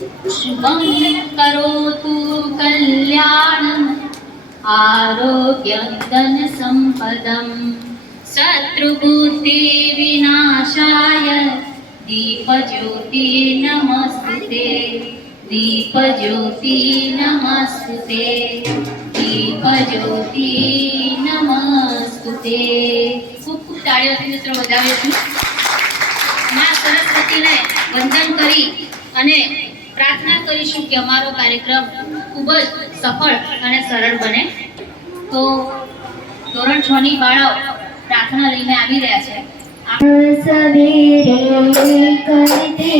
शुभं करोतु कल्याणम् आरोग्यं धनसम्पदम् शत्रुबुद्धिविनाशाय दीपज्योति नमस्ते दीपज्योति नमस्ते दीपज्योति नमस्ते। खूब खूब ताळीઓથી મિત્રો વધાવે છું। માં સરસ્વતીને વંદન કરી અને પ્રાર્થના કરીશું કે અમારો કાર્યક્રમ ખૂબ જ સફળ અને સરળ બને। તો ધોરણ 6 ની બાળાઓ પ્રાર્થના લઈને આવી રહ્યા છે। સવેરે કરતે પ્રભુ કરતે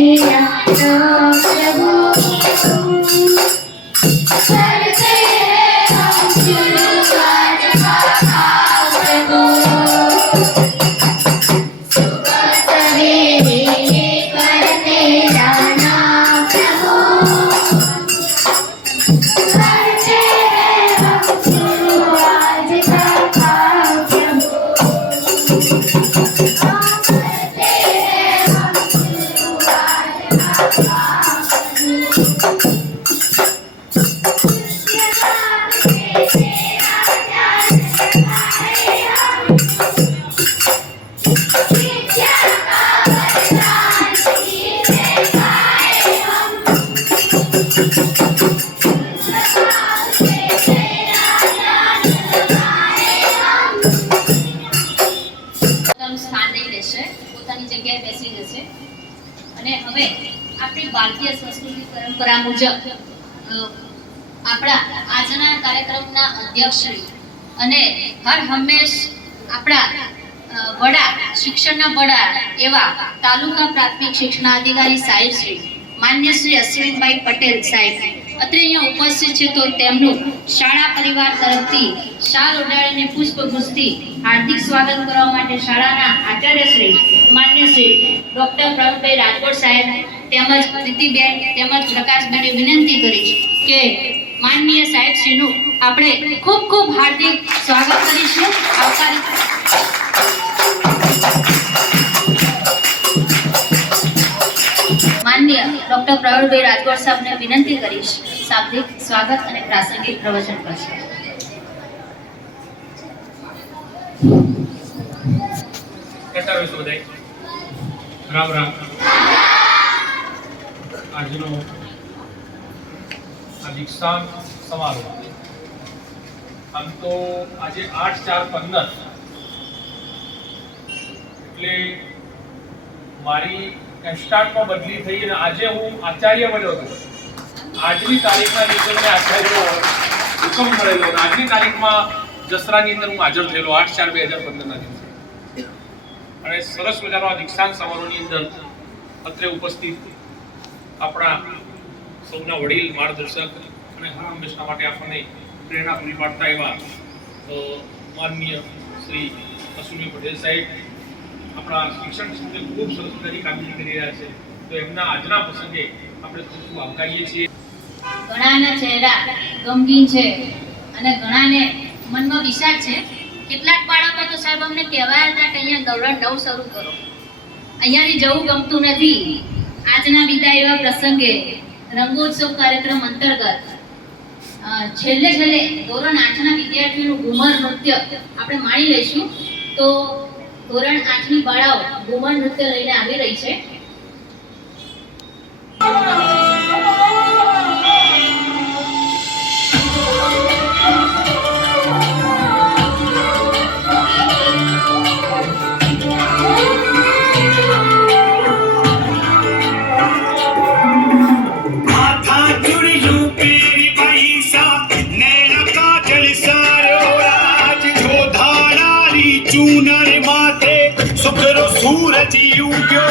हम शुरुआत प्रभु सुबह सवेरे करते राना प्रभु करते हम शुरुआत प्रभु भारतीय संस्कृति परंपरा मुजब આપણા આજના કાર્યક્રમના અધ્યક્ષ અને હર હંમેશ આપણા વડા શિક્ષણના વડા એવા તાલુકા પ્રાથમિક શિક્ષણાધિકારી સાહેબ શ્રી માન્ય શ્રી અશ્વિનભાઈ પટેલ સાહેબ અત્રે અહીંયા ઉપસ્થિત છે। તો તેમનું શાળા પરિવાર તરફથી શાલ ઓઢાડીને પુષ્પગુચ્છથી હાર્દિક સ્વાગત કરવા માટે શાળાના આચાર્ય શ્રી માન્ય શ્રી ડોક્ટર પ્રવીણભાઈ રાજકોટ સાહેબ તેમજ પ્રીતિબેન તેમજ પ્રકાશબેને વિનંતી કરી કે માનનીય સાહેબશ્રીનું આપણે ખૂબ ખૂબ હાર્દિક સ્વાગત કરીશું। આવકારી માનનીય ડોક્ટર પ્રવીણભાઈ રાજકોટ સાહેબને વિનંતી કરીશ શાબ્દિક સ્વાગત અને પ્રાસંગિક પ્રવચન કરશે। રામ રામ। આજનો આ દીક્ષાંત સમારોહ આમ તો આજે 8/4/15 એટલે મારી સ્ટાર્ટમાં બદલી થઈ અને આજે હું આચાર્ય બન્યો હતો। આજની તારીખના દિવસે મને આચાર્ય હુકમ મળેલો અને આજની તારીખમાં જસરાની અંદર હું હાજર થયેલો 8/4/2015 ના દિવસે અને સરસ મજાનો આ દીક્ષાંત સમારોહની અંદર અત્રે ઉપસ્થિત આપણા સૌના વડીલ માર્ગદર્શક અને હર હંમેશા માટે આપણને પ્રેરણા પૂરી પાડતા એવા માનનીય શ્રી અશ્વિનભાઈ પટેલ સાહેબ આપણા શિક્ષણ ક્ષેત્રે ખૂબ સરસ મજાની કામગીરી કરી રહ્યા છે। તો એમના આજના પ્રસંગે આપણે ખૂબ ખૂબ આવકારીએ છીએ। ઘણાના ચહેરા ગમગીન છે અને ઘણાને મનમાં વિચાર છે। કેટલાક બાળકો તો સાહેબ અમને કહેવાયા હતા કે અહીંયા ધોરણ 9 શરૂ કરો, અહીંયાથી જવું ગમતું નથી। આજના વિદાય એવા પ્રસંગે રંગોત્સવ કાર્યક્રમ અંતર્ગત છેલ્લે ધોરણ 8 ના વિદ્યાર્થીઓનું ઘુમર નૃત્ય આપણે માણી લઈશું। તો ધોરણ 8 ની બાળાઓ ઘુમર નૃત્ય લઈને આવી રહી છે। सूरज उग्यो।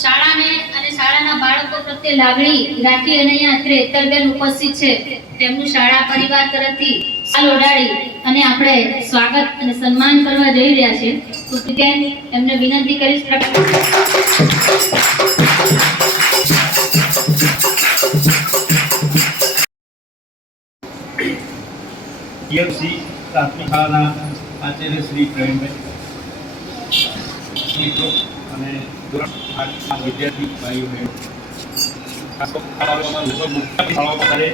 શાળાને અને શાળાના બાળકો પ્રત્યે લાગણી રાખી અને અહીંયા અત્રે હેતલબેન ઉપસ્થિત છે, તેમનું શાળા પરિવાર તરફથી સાલ ઓઢાડી અને આપણે સ્વાગત અને સન્માન કરવા જઈ રહ્યા છે. તો બેન એમને વિનંતી કરીશ. ટીએમસી પ્રાથમિક શાળાના આચાર્ય શ્રી પ્રવીણભાઈ, મિત્રો અને ધોરણ 8ના વિદ્યાર્થી ભાઈઓ બહેનો, ખાસ તો શાળાઓમાં લગભગ મોટા શાળાઓમાં ત્યારે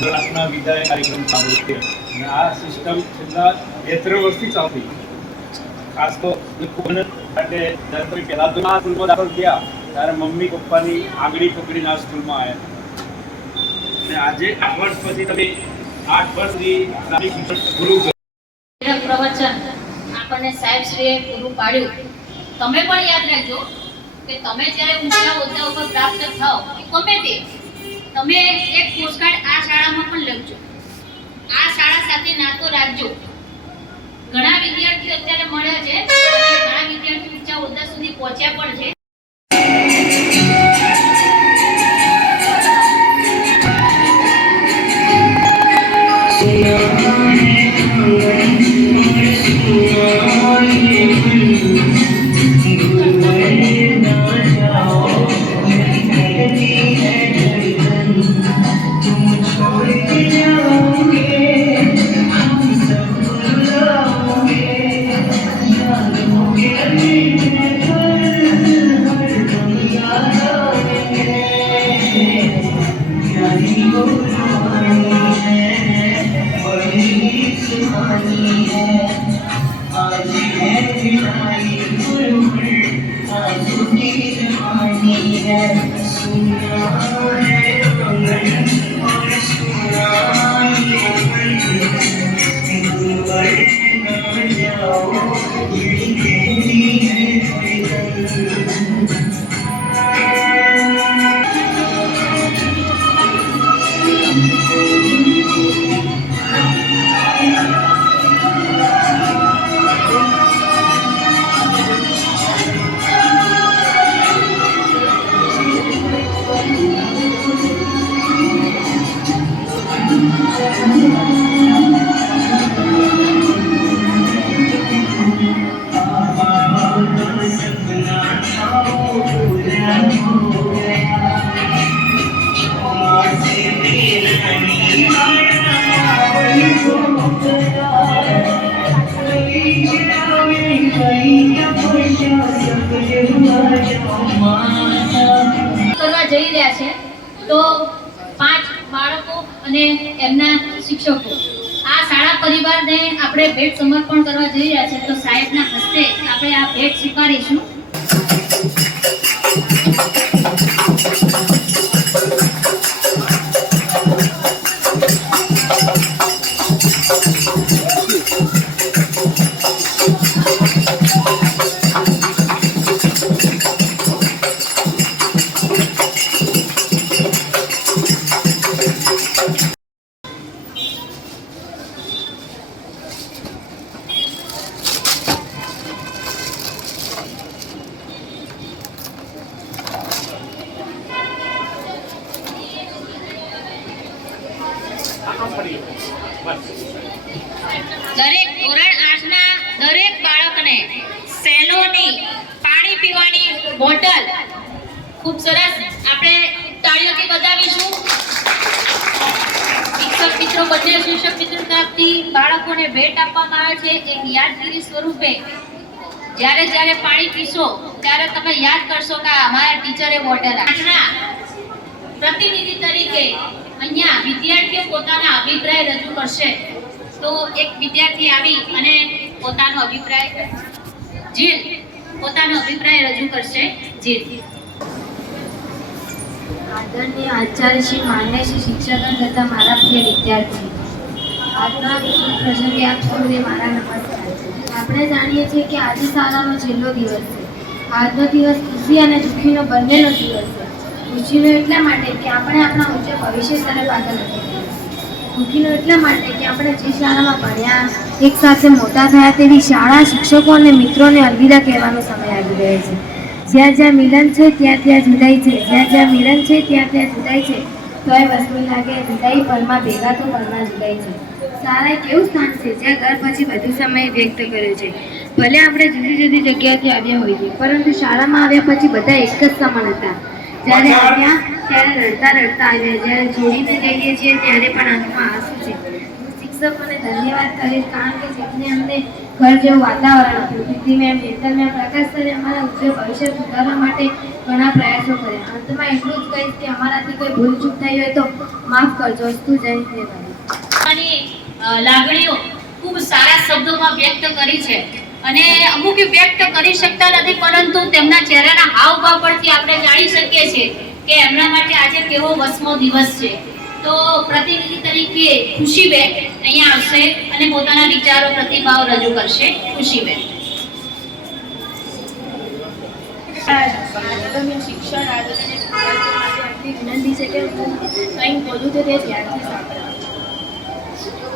ધોરણ 8ના વિદાય કાર્યક્રમ ચાલુ છે અને આ સિસ્ટમ છેલ્લા 2-3 વર્ષથી ચાલુ થઈ. ખાસ તો ખૂબ કારણ કે જ્યારે તમે પહેલા તો આ સ્કૂલમાં દાખલ થયા ત્યારે મમ્મી પપ્પાની આંગળી પકડીને આ સ્કૂલમાં આવ્યા અને આજે 8 વર્ષ પછી તમે 8 વર્ષથી પૂરું પ્રવચન આપણને સાહેબશ્રીએ પૂરું પાડ્યું. તમે પણ યાદ રાખજો કે તમે જ્યારે ઊંચા હોદ્દા ઉપર પ્રાપ્ત થાઓ ગમે તે, તમે એક પોસ્ટકાર્ડ આ શાળામાં પણ લખજો, આ શાળા સાથે નાતો રાખજો. ઘણા વિદ્યાર્થીઓ અત્યારે મળ્યા છે અને ઘણા વિદ્યાર્થીઓ ઊંચા હોદ્દા સુધી પહોંચ્યા પણ છે. કરવા જઈ રહ્યા છે તો 5 બાળકો અને એમના શિક્ષકો આ શાળા પરિવારને આપણે ભેટ સમર્પણ કરવા જઈ રહ્યા છે. તો સાહેબના હસ્તે આપણે આ ભેટ સ્વીકારીશું. દરેક ધોરણ 8ના દરેક બાળકને સેલોની પાણી પીવાની બોટલ ખૂબ સરસ આપણે તાળીઓથી બજાવીશું. શિક્ષક મિત્રો બંને શિક્ષક મિત્રો તરફથી બાળકોને ભેટ આપવામાં આવે છે. એક યાદગીરી સ્વરૂપે જ્યારે પાણી પીશો ત્યારે તમે યાદ કરશો કે અમારા ટીચરે બોટલ આપી. પ્રતિનિધિ તરીકે અહીંયા વિદ્યાર્થીઓ પોતાના અભિપ્રાય રજૂ કરશે. તો એક વિદ્યાર્થી આવી અને પોતાનો અભિપ્રાય રજૂ કરશે. જીલ. આદરણીય આચાર્ય શ્રી, માન્ય શ્રી શિક્ષકો તથા મારા પ્રિય વિદ્યાર્થી, આજના પ્રસંગે આપ સૌને મારા નમસ્કાર. આપણે જાણીએ છીએ કે આજે શાળાનો છેલ્લો દિવસ છે. આજનો દિવસ ખુશી અને દુઃખીનો બંનેનો દિવસ છે. ખુશીનો એટલા માટે કે આપણે આપણા ઉજ્જવળ ભવિષ્ય તરફ આગળ વધી રહ્યા છીએ. દુઃખીનો એટલા માટે કે આપણે જે શાળામાં ભણ્યા, એક સાથે મોટા થયા તેવી શાળા, શિક્ષકો અને મિત્રોને અલવિદા કહેવાનો સમય આવી રહ્યો છે. જ્યાં જ્યાં મિલન છે ત્યાં ત્યાં જુદાઈ છે, જ્યાં જ્યાં મિલન છે ત્યાં ત્યાં જુદાઈ છે. તો એ વસ્તુ લાગે જુદાઈ પરમાં ભેગા તો પરમાં જુદાઈ છે. શાળા એક એવું સ્થાન છે જ્યાં ઘર પછી વધુ સમય વ્યક્ત કર્યો છે. ભલે આપણે જુદી જુદી જગ્યાએથી આવ્યા હોઈએ, પરંતુ શાળામાં આવ્યા પછી બધા એક જ સમાન હતા. જ્યારે આવ્યા ત્યારે રડતા રડતા આવ્યા, જ્યારે જોડીને જઈએ છીએ ત્યારે પણ આંખમાં આંસુ છે. હું શિક્ષકોને ધન્યવાદ કહીશ, કારણ કે જેમને અમને ઘર જેવું વાતાવરણ આપ્યું. પીટી મેમ, હેતલ મેમ, પ્રકાશ સરે અમારા ઉજ્જવળ ભવિષ્ય સુધારવા માટે ઘણા પ્રયાસો કર્યા. અંતમાં એટલું જ કહીશ કે અમારાથી કોઈ ભૂલચૂક થઈ હોય તો માફ કરજો. અસ્તુ જય દેવાય. લાગણીઓ ખૂબ સારા શબ્દોમાં વ્યક્ત કરી છે અને અમુક વ્યક્ત કરી શકતા નથી, પરંતુ તેમના ચહેરાના હાવભાવ પરથી આપણે જાણી શકીએ છીએ કે એમના માટે આજે કેવો વસમો દિવસ છે. તો પ્રતિનિધિ તરીકે ખુશીબેન અહીંયા આવશે અને પોતાના વિચારો પ્રતિભાવ રજૂ કરશે. ખુશીબેન. આદરણીય શિક્ષણ આદરણીય વિદ્યાર્થીઓ માટે આટલી વિનંતી છે કે હું કંઈક બોલું તો તે ધ્યાનથી સાંભળો.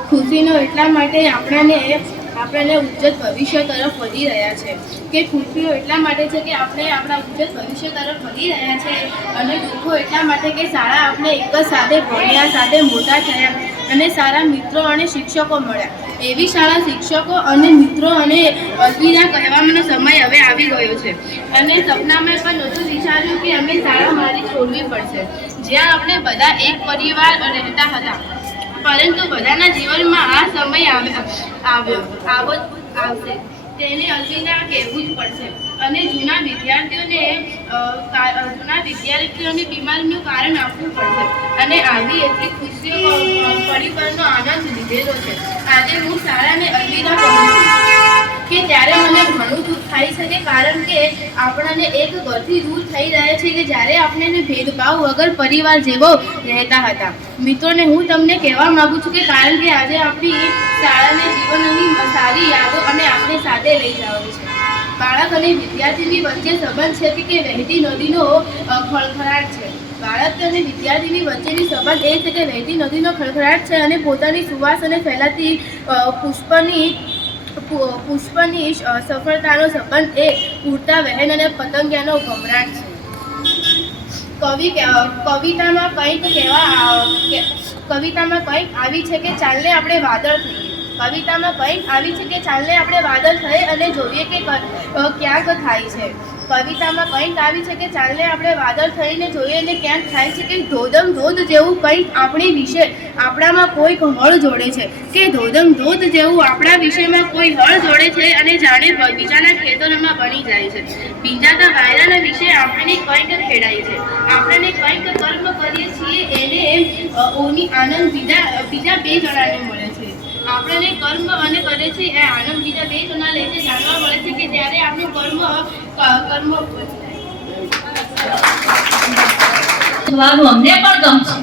ખુશીનો એટલા માટે આપણને ઉજ્જત ભવિષ્ય તરફ વધી રહ્યા છે કે ખુશીઓ એટલા માટે છે કે આપણે આપણા ઉજ્જત ભવિષ્ય તરફ વધી રહ્યા છે, અને દુઃખો એટલા માટે કે શાળા આપણે એક જ સાથે ભણ્યા, સાથે મોટા થયા અને સારા મિત્રો અને શિક્ષકો મળ્યા. એવી શાળા શિક્ષકો અને મિત્રો અને અલવિદા કહેવાનો સમય હવે આવી ગયો છે. અને સપનામાં પણ નહોતું વિચાર્યું કે અમે શાળા મારી છોડવી પડશે, જ્યાં આપણે બધા એક પરિવાર રહેતા હતા. પરંતુ બધાના જીવનમાં આ સમય આવશે, તેને અલવિદા કહેવું જ પડશે. અને જૂના વિદ્યાર્થીઓને બીમારીનું કારણ આપવું પડશે. અને આવી એટલી ખુશીઓ પરિવારનો આનંદ લીધેલો છે. આજે હું શાળાને અલવિદા કહું છું કે ત્યારે મને ઘણું દુઃખ થાય છે, કે કારણ કે આપણને એક ઘરથી દૂર થઈ રહ્યા છે કે જ્યારે આપણે ભેદભાવ વગર પરિવાર જેવો રહેતા હતા. મિત્રોને હું તમને કહેવા માંગુ છું કે કારણ કે આજે આપણી શાળાને જીવનની સારી યાદો અને આપણે સાથે લઈ જવાની છે. બાળક અને વિદ્યાર્થીની વચ્ચે સંબંધ છે કે વહેતી નદીનો ખળખળાટ છે. બાળક અને વિદ્યાર્થીની વચ્ચેની સંબંધ એ છે કે વહેતી નદીનો ખળખળાટ છે, અને પોતાની સુવાસ અને ફેલાતી પુષ્પની સફળતાનો સંબંધ એ ઉડતા વહેણ અને પતંગિયાનો ઘમરાટ છે. કવિતામાં કંઈક આવી છે કે ચાલને આપણે વાદળ થઈએ. કવિતામાં કંઈક આવી છે કે ચાલને આપણે વાદળ થઈએ અને જોઈએ કે ક્યાંક થાય છે. કવિતામાં કંઈક આવી છે કે ચાલને આપણે વાદળ થઈને જોઈએ અને ક્યાંક થાય છે કે ધોધમ ધોધ જેવું કંઈક આપણી વિશે આપણામાં કોઈક હળ જોડે છે, કે ધોધમ ધોધ જેવું આપણા વિષયમાં કોઈ હળ જોડે છે અને જાણે બીજાના ખેતરોમાં બની જાય છે. બીજાના વાયરાના વિશે આપણને કંઈક ખેડાય છે. આપણને કંઈક કર્મ કરીએ છીએ એને ઓની આનંદ બીજા બે જણાને મળે છે. આપણને કર્મ અને કરે છે એ આનંદ બીજા બે જણા લે છે. જાણવા મળે છે કે ત્યારે આપણું કર્મ જવાબ અમને પણ ગમશે.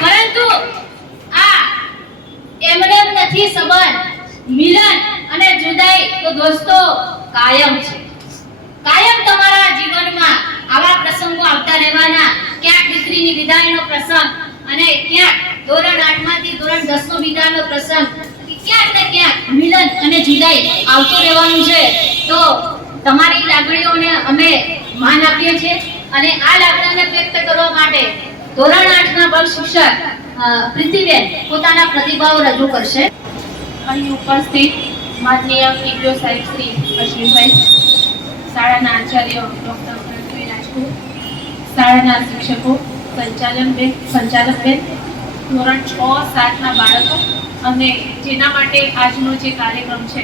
પરંતુ આ એમને નથી સંબંધ. મિલન અને જુદાઈ તો દોસ્તો કાયમ છે. કાયમ તમારા જીવનમાં આવા પ્રસંગો આવતા રહેવાના. ક્યાંક દીકરીની વિદાયનો પ્રસંગ, અને ક્યાંક ધોરણ 8 માંથી ધોરણ 10 નો વિદાયનો પ્રસંગ, ક્યાંક ને ક્યાંક મિલન અને જુદાઈ આવતું રહેવાનું છે. તો તમારી લાગણીઓને અમે માન આપીએ છીએ, અને આ લાગણીઓને વ્યક્ત કરવા માટે ધોરણ 8 ના બાળ શિક્ષક પ્રીતિબેન પોતાના પ્રતિભાવ રજૂ કરશે. અહીં ઉપસ્થિત માનનીય પીટીઓ સાહેબ શ્રી અશ્વિનભાઈ, શાળાના આચાર્ય ડૉક્ટર ભરતભાઈ રાજપૂત, શાળાના શિક્ષકો, સંચાલકબેન, ધોરણ 6-7 ના બાળકો, અને જેના માટે આજનો જે કાર્યક્રમ છે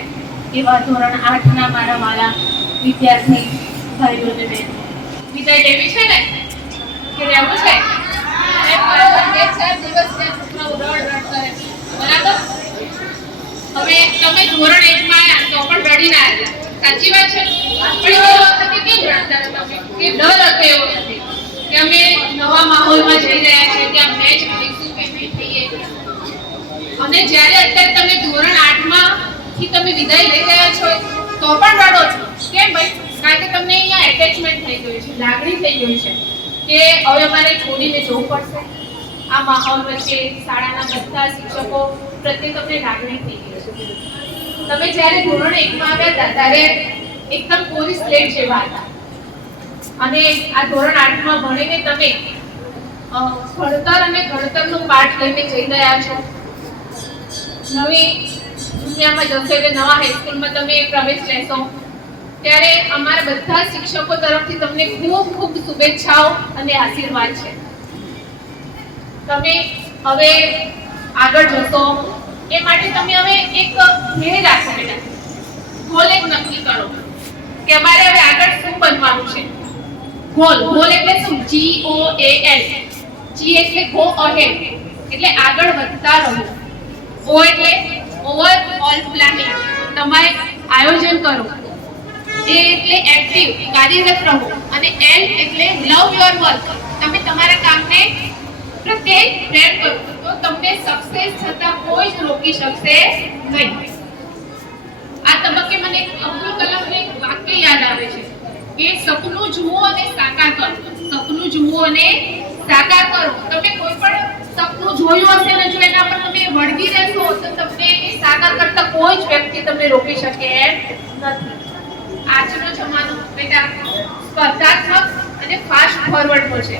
એવા ધોરણ 8 ના મારા વાલા વિદ્યાર્થી ભાઈઓને બેન, વિદાય લેવી છે ને કે રહેવું છે? બરાબર. હવે તમે ધોરણ 1 માં આવ્યા તો પણ રડીને આવ્યા, સાચી વાત છે? પણ એ વખતે કેમ રડતા હતા તમે? કે ડર હતો એવો નથી કે અમે નવા માહોલમાં જઈ રહ્યા છીએ, ત્યાં મેચ થઈશું કે નહીં થઈએ. અને જ્યારે અત્યારે તમે ધોરણ 8 માંથી તમે વિદાય લઈ રહ્યા છો તો પણ રડો છો. કેમ ભાઈ? કારણ કે તમને અહીંયા એટેચમેન્ટ થઈ ગયું છે, લાગણી થઈ ગઈ છે કે હવે અમારે છોડીને જવું પડશે. આ માહોલ વચ્ચે શાળાના બધા શિક્ષકો પ્રત્યે તમને લાગણી થઈ ગઈ છે. તમે જ્યારે ધોરણ 1 માં આવ્યા હતા ત્યારે એકદમ કોરી સ્લેટ જેવા હતા અને આ ધોરણ 8 માં ભણીને તમે ભણતર અને ગણતરનો પાઠ લઈને જઈ રહ્યા છો. નવી દુનિયામાં જશો એટલે નવા હાઈસ્કૂલમાં તમે પ્રવેશ લેશો ત્યારે અમારા બધા શિક્ષકો તરફથી તમને ખૂબ ખૂબ શુભેચ્છાઓ અને આશીર્વાદ છે. તમે હવે આગળ જશો એ માટે તમે હવે એક ધ્યેય રાખો બેટા, ગોલ એક નક્કી કરો કે અમારે હવે આગળ શું બનવાનું છે. ગોલ એટલે શું? GOAL. G એટલે ગો અહેડ એટલે આગળ વધતા રહો. O એટલે ઓવરઓલ પ્લાનિંગ, તમારે આયોજન કરો. A એટલે એક્ટિવ, કાર્યરત રહો. અને L એટલે લવ યોર વર્ક, તમે તમારા કામને પ્રત્યે પ્રેમ કરો. તો તમને સક્સેસ થતા કોઈ જ રોકી શકશે નહીં. આ તબક્કે મને અબ્દુલ કલામનું એક વાક્ય યાદ આવે છે કે સપનું જુઓ અને સાકાર કરો. સપનું જુઓ અને સાકાર કરો. તમે કોઈ પણ સપનું જોયું હશે ને જો એના પર તમે વળગી રહેશો તો તમને એ સાકાર કરતા કોઈ જ વ્યક્તિ તમને રોકી શકે એમ નથી. આજનો જમાનો બેટા સ્પર્ધાત્મક અને ફાસ્ટ ફોરવર્ડનો છે.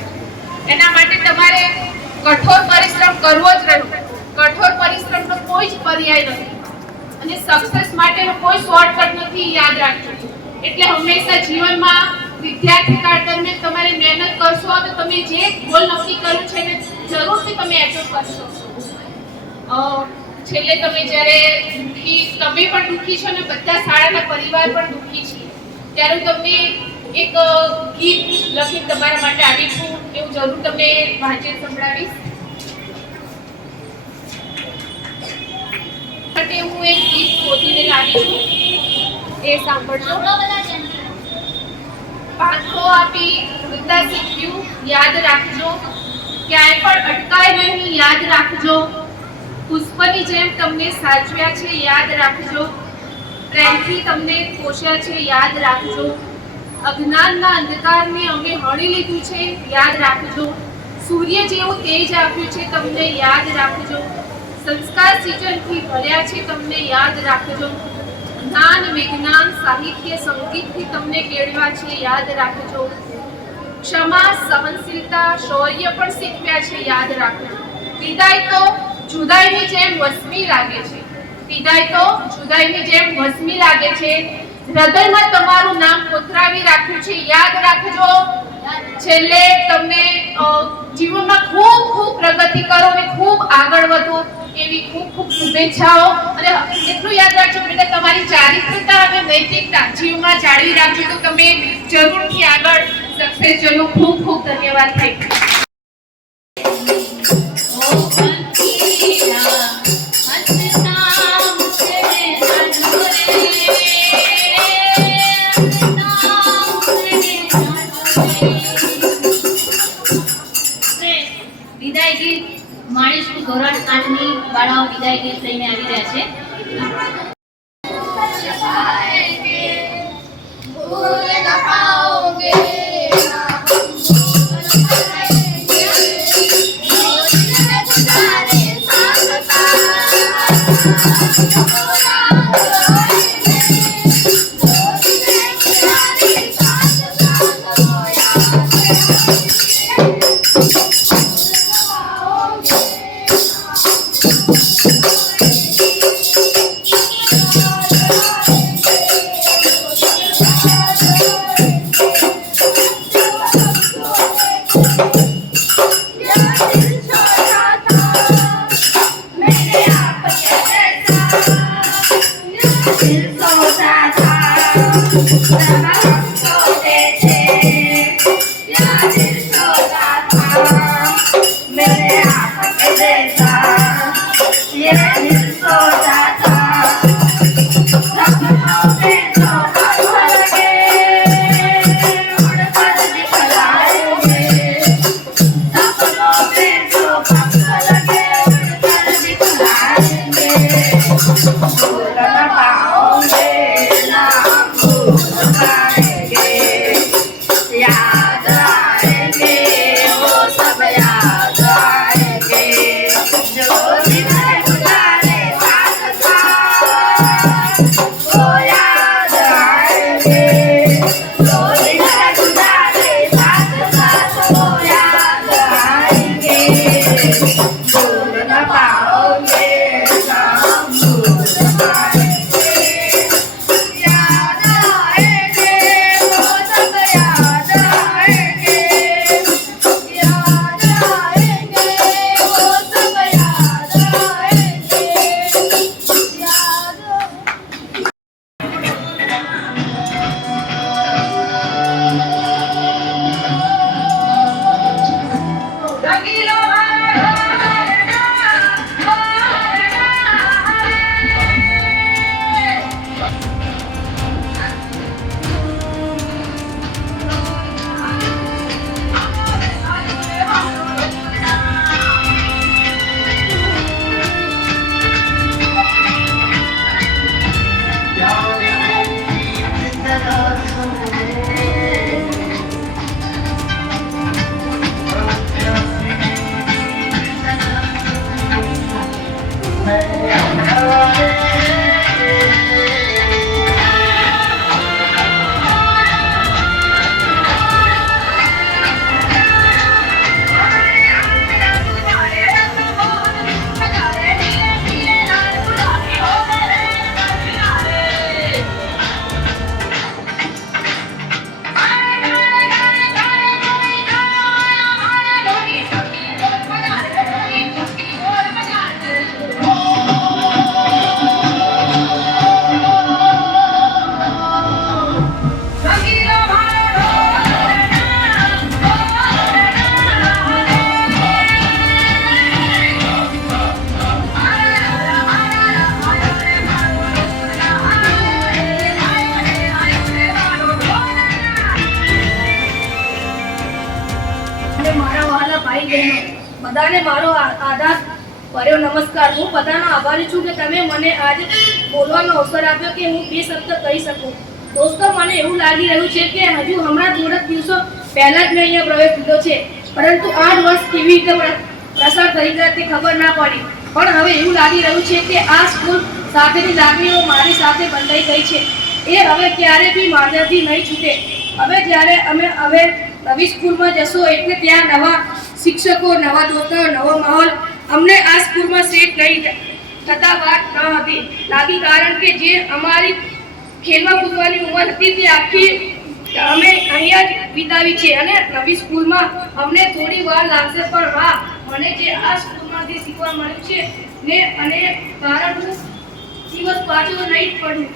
એના માટે તમારે કઠોર પરિશ્રમ કરવો જ રહ્યો. કઠોર પરિશ્રમનો કોઈ જ પર્યાય નથી અને સક્સેસ માટેનો કોઈ શોર્ટકટ નથી, યાદ રાખજો. એટલે હંમેશા જીવનમાં વિદ્યાર્થી કાળ દરમિયાન તમારે મહેનત કરશો તો તમે જે ગોલ નક્કી કર્યું છે એને જરૂરથી તમે એચીવ કરી શકશો. છેલ્લે તમે જ્યારે તમે પણ દુઃખી છો ને બધા શાળાના પરિવાર પણ દુઃખી છે ત્યારે હું તમને એક ગીત લખી તમારા માટે આવી છું, એવું જરૂર તમને વાંચીને સંભળાવીશ. માટે હું એક ગીત શોધીને લાવી છું, એ સાંભળજો. પાંખો આપી ઉડતા શીખ્યું, યાદ રાખજો. ક્યાંય પણ અટકાય નહીં, યાદ રાખજો. પુષ્પની જેમ તમને સાચવ્યા છે, યાદ રાખજો. પ્રેમથી તમને પોષ્યા છે, યાદ રાખજો. અજ્ઞાનના અંધકારને અમે હળી લીધું છે, યાદ રાખજો. સૂર્ય જેવું તેજ આપ્યું છે, તમને યાદ રાખજો. સંસ્કાર સિંચનથી ભર્યા છે, તમને યાદ રાખજો. જ્ઞાન વિજ્ઞાન સાહિત્ય સંગીતથી તમને કેળવ્યા છે, યાદ રાખજો. ક્ષમા સહનશીલતા શૌર્ય પણ શીખવ્યા છે, યાદ રાખજો. વિદાય તો જુદાઈની જેમ વસમી લાગે છે. વિદાય તો જુદાઈની જેમ વસમી લાગે છે. હૃદયમાં તમારું નામ કોતરાવી રાખ્યું છે, યાદ રાખજો. છેલ્લે તમને જીવનમાં ખૂબ ખૂબ પ્રગતિ કરો અને ખૂબ આગળ વધો એવી ખૂબ ખૂબ શુભેચ્છાઓ. અને એટલું યાદ રાખજો બેટા, તમારી ચારિત્રતા અને નૈતિકતા જીવનમાં જાળવી રાખજો તો તમે જરૂરથી આગળ સક્સેસ જશો. ખૂબ ખૂબ ધન્યવાદ. Thank you. વિદાય ગીત માણીશું. ધોરણ 8 ની બાળાઓ વિદાય ગીત લઈને આવી રહ્યા છે. Bye. બધાને મારો આદાબ ભર્યો નમસ્કાર. હું બધાનો આભારી છું કે તમે મને આજે બોલવાનો અવસર આપ્યો કે હું 2 શબ્દ કહી શકું. દોસ્તો, મને એવું લાગી રહ્યું છે કે હજુ હમણાં થોડા દિવસો પહેલા જ મેં અહીંયા પ્રવેશ લીધો છે, પરંતુ 8 વર્ષ કેવી રીતે પ્રસાર થઈ ગયા તે ખબર ના પડી. પણ હવે એવું લાગી રહ્યું છે કે આ સ્કૂલ સાથેની લાગણીઓ મારી સાથે બંધાઈ ગઈ છે. એ હવે ક્યારે બી મારાથી નહીં છૂટે. હવે જ્યારે અમે નવી સ્કૂલમાં જશો એટલે ત્યાં નવા શિક્ષકો, નવા દોસ્તો, નવો માહોલ અમને આ સ્કૂલમાં સેટ નહીં થતા વાત ન હતી લાગી, કારણ કે જે અમારી ખેલમાં કૂદવાની ઉંમર હતી તે આખી અમે અહીંયા જ વિતાવી છે. અને નવી સ્કૂલમાં અમને થોડી વાર લાગશે, પણ હા, મને જે આ સ્કૂલમાંથી શીખવા મળ્યું છે ને અને કારણ હું દિવસ પાછો નહીં પડું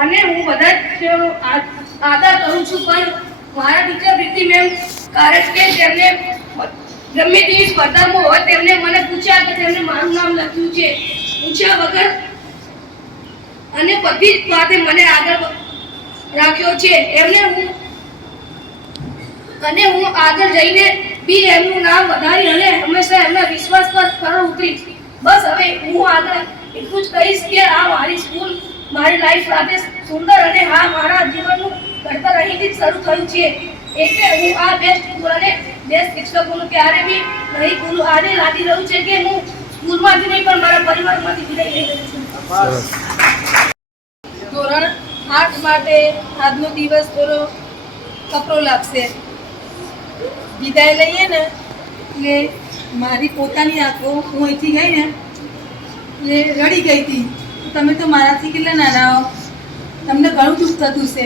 અને હું બધા જ આદર કરું છું. પણ મારા ટીચર પ્રીતિ મેમ, કારણ કે તેમને ગમે તેવી સ્પર્ધામાં હોય તેમને મને પૂછ્યા કે તેમને મારું નામ લખ્યું છે, પૂછ્યા વગર અને બધી જ વાતે મને આગળ રાખ્યો છે. હું આગળ જઈને બી એમનું નામ વધારી અને હંમેશા એમના વિશ્વાસ પર ખરો ઉતરીશ. બસ હવે હું આગળ એટલું જ કહીશ કે આ મારી સ્કૂલ મારી લાઈફ સાથે સુંદર અને હા, મારા જીવનનું ઘડતર અહીંથી જ શરૂ થયું છે. એટલે હું આ બેસ્ટ સ્કૂલ અને બેસ્ટ શિક્ષકોનું ક્યારે બી નહીં ભૂલું. આજે લાગી રહ્યું છે કે હું સ્કૂલમાંથી નહીં પણ મારા પરિવારમાંથી વિદાય લઈ રહી છું. ધોરણ 8 માટે આજનો દિવસ થોડો કપરો લાગશે. વિદાય લઈએ ને એટલે મારી પોતાની આંખો, હું અહીંથી ગઈ ને એટલે રડી ગઈ હતી. તમે તો મારાથી કેટલા નાના હો, તમને ઘણું દુઃખ થતું છે,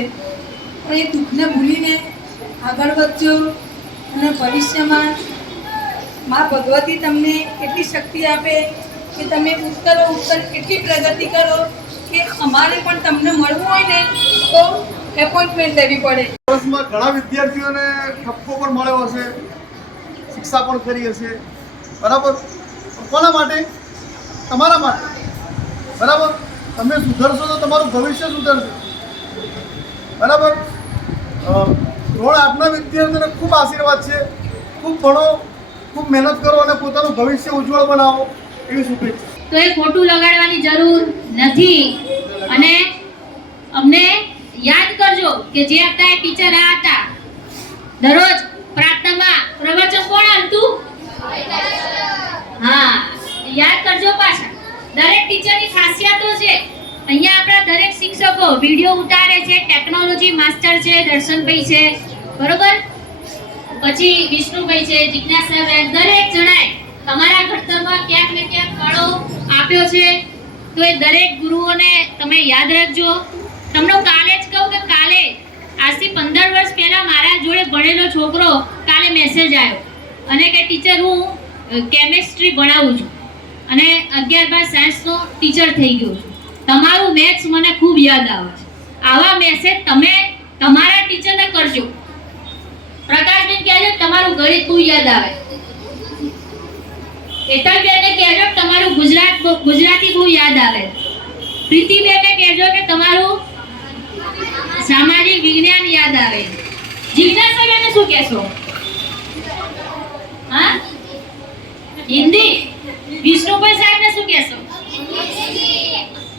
પણ એ દુઃખને ભૂલીને આગળ વધજો અને ભવિષ્યમાં મા ભગવતી તમને એટલી શક્તિ આપે કે તમે ઉત્તરો ઉત્તર એટલી પ્રગતિ કરો કે અમારે પણ તમને મળવું હોય ને તો એપોઇન્ટમેન્ટ લેવી પડે. વર્ષમાં ઘણા વિદ્યાર્થીઓને ઠપકો પણ મળ્યો હશે, શિક્ષા પણ કરી હશે, બરાબર? કોના માટે? તમારા માટે, બરાબર? તમે સુધરશો તો તમારું ભવિષ્ય સુધરશે, બરાબર? ધોરણ 8ના વિદ્યાર્થીઓને ખૂબ આશીર્વાદ છે. ખૂબ ભણો, ખૂબ મહેનત કરો અને પોતાનું ભવિષ્ય ઉજ્જવળ બનાવો એવી શુભેચ્છા. તો એ ખોટું લગાડવાની જરૂર નથી. અને અમને યાદ કરજો કે જે હતા એ ટીચર આ હતા. દરરોજ પ્રાર્થનામાં પ્રવચન કોણ હતું? હા, યાદ કરજો પાછા. દરેક ટીચરની ખાસિયતો છે. અહીંયા આપણા દરેક શિક્ષકો વિડીયો ઉતારે છે, ટેકનોલોજી માસ્ટર છે, દર્શનભાઈ છે, બરોબર, પછી વિષ્ણુભાઈ છે, જિજ્ઞાસાબેન, દરેક જણાએ તમારા ઘડતરમાં ક્યાંક ને ક્યાંક ફાળો આપ્યો છે. તો એ દરેક ગુરુઓને તમે યાદ રાખજો. તમને કાલે જ કહું કે કાલે આજથી 15 વર્ષ પહેલા મારા જોડે ભણેલો છોકરો કાલે મેસેજ આવ્યો અને કે ટીચર હું કેમેસ્ટ્રી ભણાવું છું અને 11-12 સાયન્સનો ટીચર થઈ ગયો છું. તમારું મેથ્સ મને ખૂબ યાદ આવે છે. આવા મેસેજ તમે તમારા ટીચરને કરજો. પ્રકાશબેન કહેજો તમારું ગણિત બહુ યાદ આવે. એતલબેનને કહેજો તમારું ગુજરાતી બહુ યાદ આવે. પ્રીતિબેનને કહેજો કે તમારું સામાજિક વિજ્ઞાન યાદ આવે. જિજ્ઞાસાબેનને શું કહેશો? હા, હિન્દી. વિષ્ણુભાઈ સાહેબને શું કહેશો?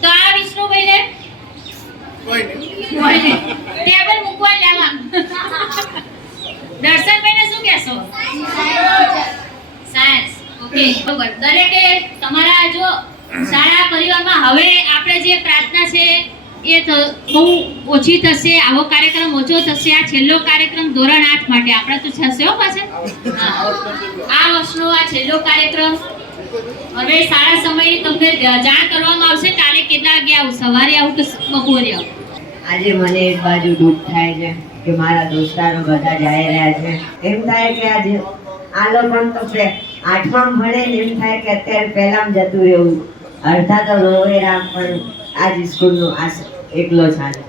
તો આ વિષ્ણુભાઈને કોઈ નહીં, ટેબલ મૂકવા લેવા. દર્શનભાઈને શું કહેશો? સાયન્સ. ઓકે, બરાબર. દરેકે તમારા જો સારા પરિવારમાં હવે આપણે જે પ્રાર્થના છે એ બહુ ઓછી થશે. આવો કાર્યક્રમ ઓછો થશે. આ છેલ્લો કાર્યક્રમ ધોરણ 8 માટે આપણે તો થશે હો પાછળ. આ વર્ષનો આ છેલ્લો કાર્યક્રમ. હવે સારા સમયે તમને જાણ કરવામાં આવશે. કાલે કેટલા વાગે આવું? સવારે આવું કે બપોરે આવું? આજે મને એક બાજુ દુઃખ થાય છે કે મારા દોસ્તારો બધા જઈ રહ્યા છે. એમ થાય કે આજે આ લોકો તો 8માં ભણે ને એમ થાય કે અત્યારે પહેલામાં જતું રહેવું. અડધા તો રોવે રામ, પણ આજ સ્કૂલનો આ એકલો ચાલે.